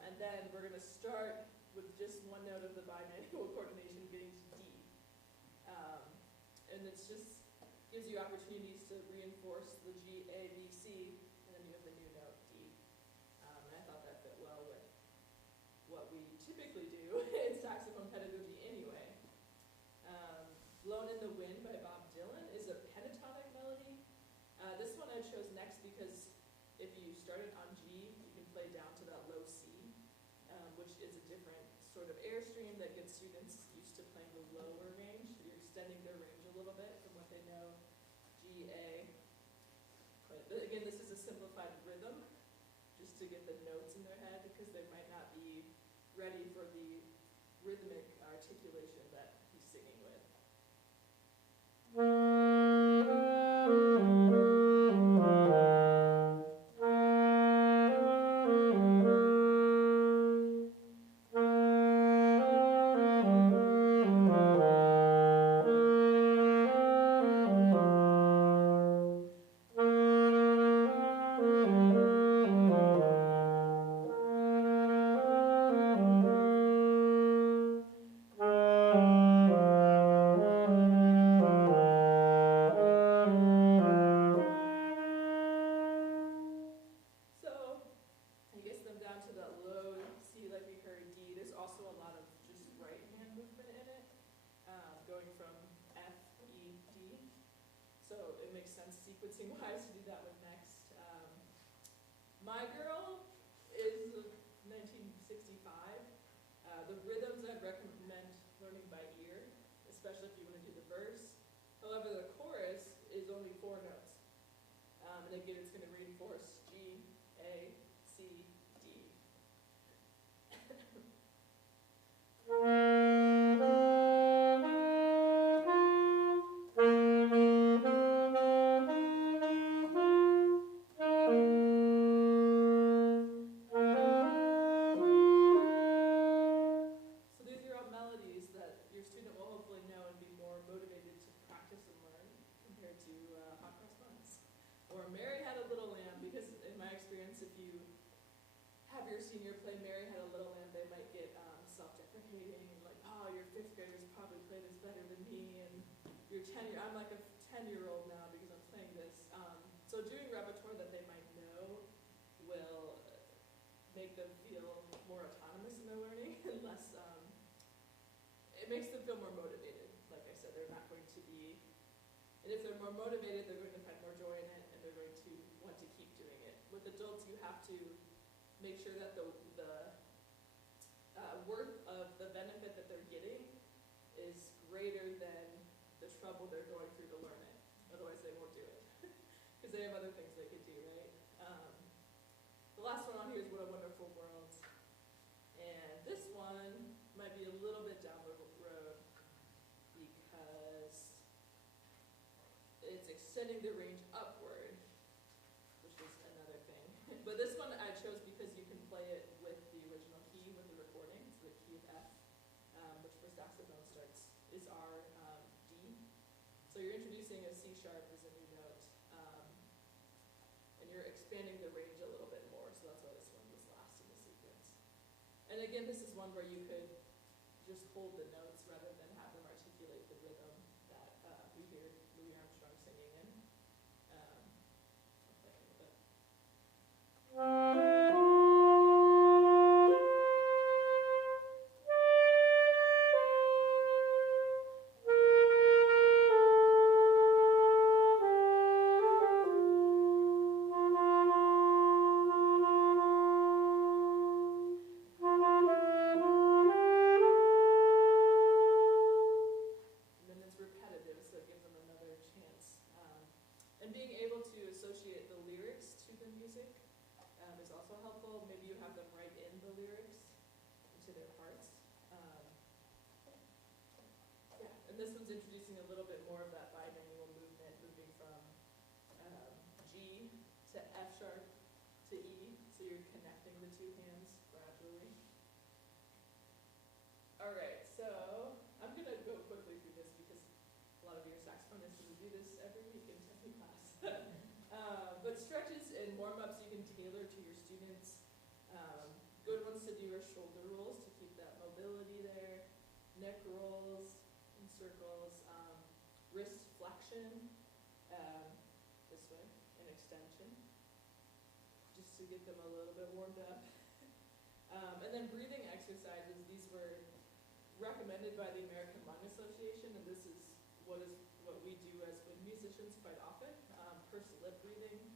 And then we're going to start with just one note of the bimanual coordination getting to D. And it's just gives you opportunities to reinforce the G, A, B, C, and then you have the new note D. And I thought that fit well with what we typically do in saxophone pedagogy anyway. Blown in the Wind by Bob Dylan is a pentatonic melody. This one I chose next because if you started on G, you can play down to that low C, which is a different sort of airstream that gets students used to playing the lower range. So you're extending their range a little bit from what they know, G, A. But again, this is a simplified rhythm, just to get the notes in their head, because they might not be ready for the rhythmic articulation that he's singing with. Sequencing-wise to do that one next. My Girl is 1965. The rhythms I'd recommend learning by ear, especially if you want to do the verse. However, the chorus is only 4 notes. And again, it's going to reinforce G, A, C, D. So these are all melodies that your student will hopefully know and be more motivated to practice and learn compared to Hot Cross Buns. Or Mary Had a Little Lamb, because in my experience, if you have your senior play Mary Had a Little Lamb, they might get self-deprecating and like, oh, your 5th graders probably play this better than me, and your 10-year, I'm like a 10-year-old now because I'm playing this. So doing repertoire that they might know will make them feel more autonomous in their learning and less, it makes them feel more motivated. Like I said, they're not going to be, and if they're more motivated, they're going to find more joy in it, and they're going to want to keep doing it. With adults, you have to make sure that the worth of the benefit that they're getting is greater than the trouble they're going through to learn it. Otherwise, they won't do it. Because they have other things they could do, right? The last one on here is What a Wonderful World. And this one might be a little bit down the road because it's extending the range upward, which is another thing. But this one I chose because you can play it with the original key, with the recording, so the key of F, which for saxophone is our D. So you're introducing a C sharp as a new note, and you're expanding the range a little bit more, so that's why this one was last in the sequence. And again, this is one where you could just hold the notes rather than have them articulate the rhythm that we hear Louis Armstrong singing in. I'll play a little bit. And being able to associate the lyrics to the music is also helpful. Maybe you have them write in the lyrics into their parts. Yeah, and this one's introducing a little bit more of that bimanual movement, moving from G to F sharp to E, so you're connecting the 2 hands gradually. All right, so I'm going to go quickly through this because a lot of your saxophonists will do this every week in technique class. But stretches and warm-ups you can tailor to your students. Good ones to do are shoulder rolls to keep that mobility there, neck rolls and circles, wrist flexion this way, and extension, just to get them a little bit warmed up. And then breathing exercises, these were recommended by the American Lung Association, and this is what we do as wind musicians quite often. Pursed lip breathing,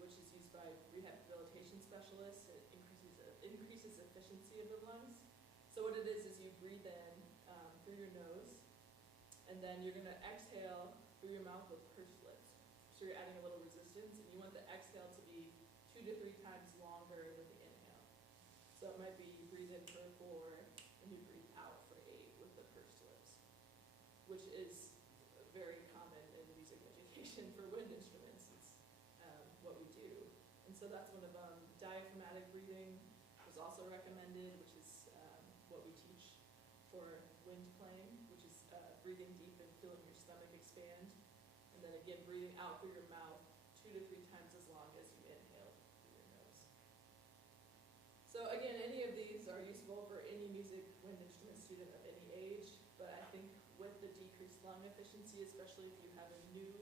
which is used by rehabilitation specialists. It increases efficiency of the lungs. So what it is you breathe in through your nose, and then you're going to exhale through your mouth with pursed lips. So you're adding a little resistance, and you want the exhale to be 2 to 3 times longer than the inhale. So it might be you breathe in for 4, and you breathe out for 8 with the pursed lips, which is very common in music education for wind instruments. It's what we do. And so that's one of them. Diaphragmatic breathing was also recommended, which is what we teach for wind playing, which is breathing deep and feeling your stomach expand. And then again, breathing out through your mouth 2 to 3 times as long as you inhale through your nose. So again, any of these are useful for any music wind instrument student of any age, but I think with the decreased lung efficiency, especially if you have a new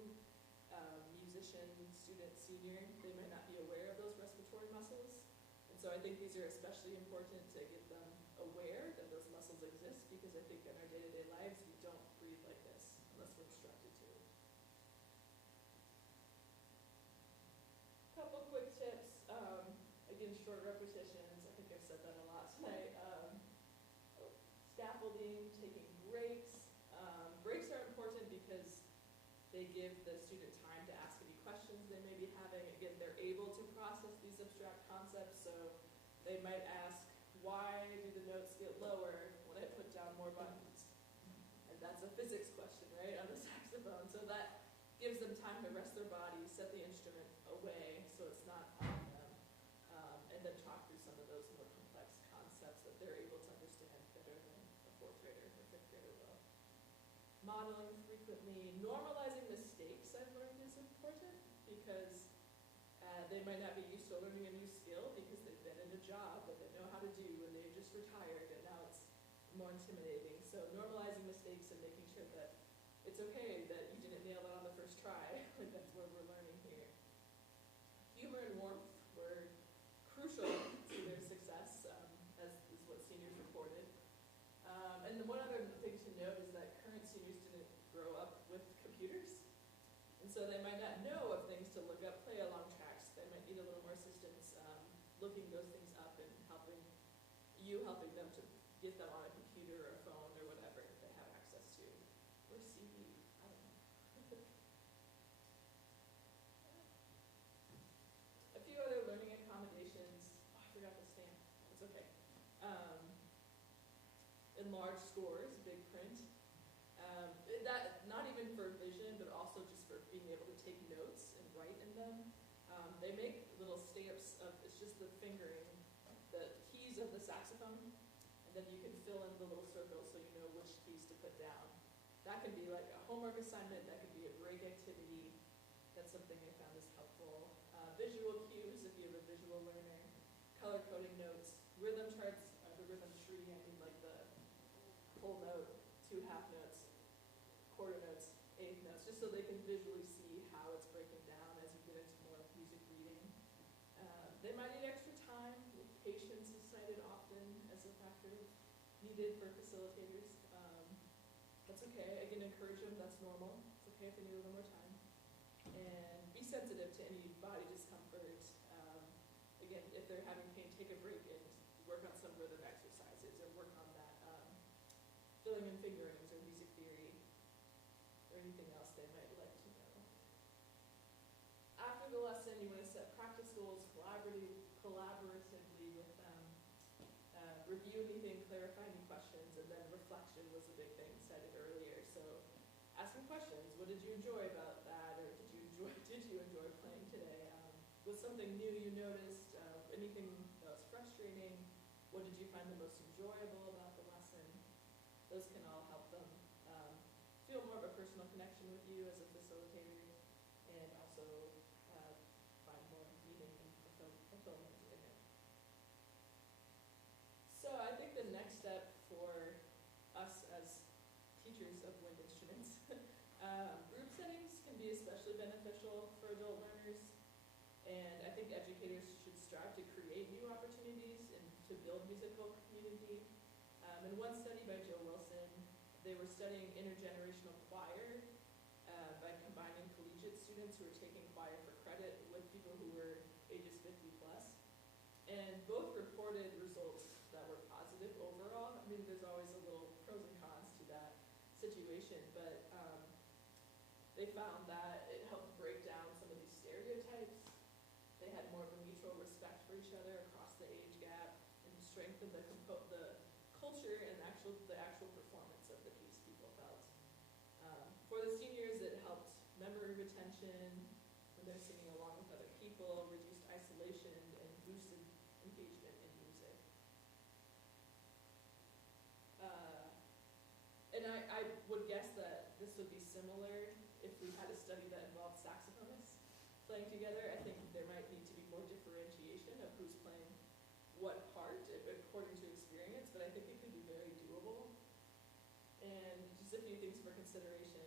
musician, student, senior, they may not be aware of those respiratory muscles. And so I think these are especially important to get them aware that those muscles exist, because I think in our day-to-day lives, we don't breathe like this unless we're instructed to. Couple quick tips. short repetitions. I think I've said that a lot tonight. Scaffolding, taking breaks. Breaks are important because they give the student time to ask any questions they may be having. Again, they're able to process these abstract concepts, so they might ask, why do the notes get lower when I put down more buttons? And that's a physics question, right, on the saxophone. So that gives them time to rest their body, set the instrument away so it's not on them, and then talk through some of those more complex concepts that they're able to understand better than a fourth grader or fifth grader will. Modeling frequently. Normalizing mistakes, I've learned, is important because they might not be used to learning a new skill because they've been in a job that they know how to do and they've just retired and now it's more intimidating. So normalizing mistakes and making sure that it's okay that you didn't nail it on the first try. Like that's where we're learning here. Humor and warmth were crucial to their success, as is what seniors reported. And one other thing to note is that current seniors didn't grow up with computers. And so they might not know of things to look up play-along tracks. They might need a little more assistance looking those things up and helping them to get them on a computer or a phone or whatever that they have access to. Or CD, I don't know. A few other learning accommodations. Oh, I forgot the stamp. It's okay. Enlarged scores, big print. That not even for vision, but also just for being able to take notes and write in them. They make little stamps of, it's just the fingering, the keys of the saxophone, and then you can fill in the little circles so you know which keys to put down. That can be like a homework assignment, that could be a break activity. That's something I found is helpful. Visual cues, if you have a visual learner. Color coding notes. Rhythm charts, the rhythm tree, I mean like the whole note, 2 half notes, quarter notes, 8th notes, just so they can visually see how it's breaking down as you get into more music reading. They might need extra time. Patience is cited often as a factor needed for facilitators. That's okay. I can encourage them. That's normal. It's okay if they need a little more time. And be sensitive to any body discomfort. Again, if they're having pain, take a break and work on some rhythm exercises or work on that filling in fingerings or music theory or anything else they might like to know. After the lesson, you want to set practice goals collaboratively with them. Review anything, clarify any questions, and then reflection was a big thing cited earlier. So asking questions, what did you enjoy about that, or did you enjoy playing today? Was something new you noticed? Anything that was frustrating? What did you find the most enjoyable about the lesson? Those can all help them feel more of a personal connection with you as a facilitator, and also find more meaning and fulfillment in it. So I think the next step for us as teachers of wind instruments, group settings can be especially beneficial for adult learners, and I think educators should strive to create new opportunities and to build musical community. In one study by Joe Wilson, they were studying intergenerational choir by combining collegiate students who were taking choir for credit with people who were ages 50 plus. And both reported results that were positive overall. I mean, there's always a little pros and cons to that situation, but they found that it helped break down some of these stereotypes. They had more of a mutual respect for each other across the age gap and strengthened the culture and the actual performance of the piece people felt. For the seniors, it helped memory retention when they're singing along with other people, reduced isolation, and boosted engagement in music. And I would guess that this would be similar if we had a study that involved saxophonists playing together. I think there might need to be more differentiation of who's playing what part according to experience, but I think it could be very doable. And just a few things for consideration.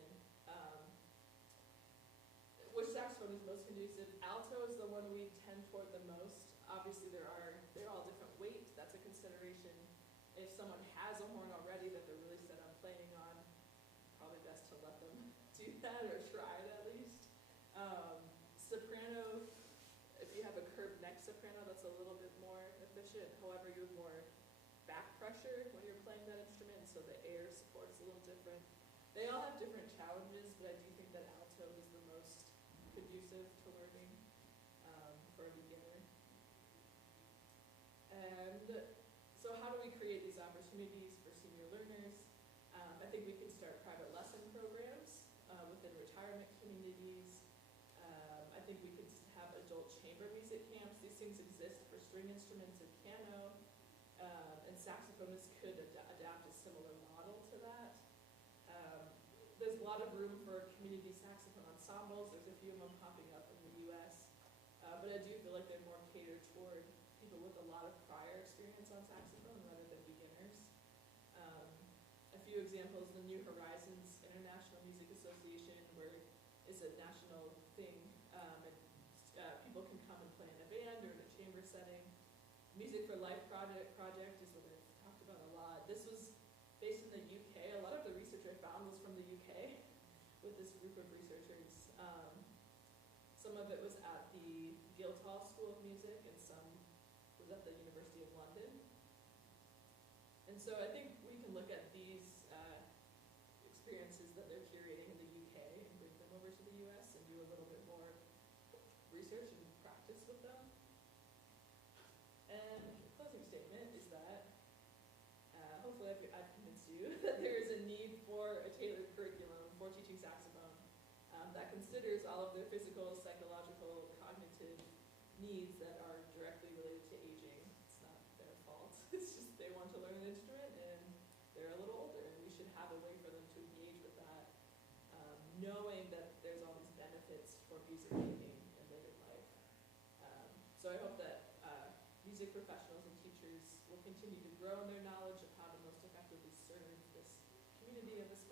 Which saxophone is most conducive? Alto is the one we tend toward the most. Obviously they're all different weight. That's a consideration. If someone has a horn already that they're really set on playing on, probably best to let them do that or try it at least. Soprano, if you have a curved neck soprano, that's a little bit more musician. However, you have more back pressure when you're playing that instrument, so the air support's a little different. They all have different challenges, but I do think that alto is the most conducive to learning for a beginner. And so how do we create these opportunities for senior learners? I think we can start private lesson programs within retirement communities. I think we could have adult chamber music camps. These things exist for string instruments and piano, and saxophonists could adapt a similar model to that. There's a lot of room for community saxophone ensembles. There's a few of them popping up in the US, but I do feel like they're more catered toward people with a lot of prior experience on saxophone rather than beginners. A few examples, the New Horizons International Music Association, where it's a national thing, and people can come and play in a band or in a chamber setting. Music for Life project is what I've talked about a lot. This was based in the UK. A lot of the research I found was from the UK with this group of researchers. Some of it was at the Guildhall School of Music, and some was at the University of London. And so I think we can look at these experiences that they're curating in the UK and bring them over to the US and do a little bit more research and practice with them. And the closing statement is that hopefully I've convinced you that there is a need for a tailored curriculum for teaching saxophone that considers all of their physical, psychological, cognitive needs that are directly related to aging. It's not their fault. It's just they want to learn an instrument and they're a little older, and we should have a way for them to engage with that, knowing that there's all these benefits for music making in later life. So I hope that music professionals and teachers will continue to grow in their knowledge of how to most effectively serve this community of this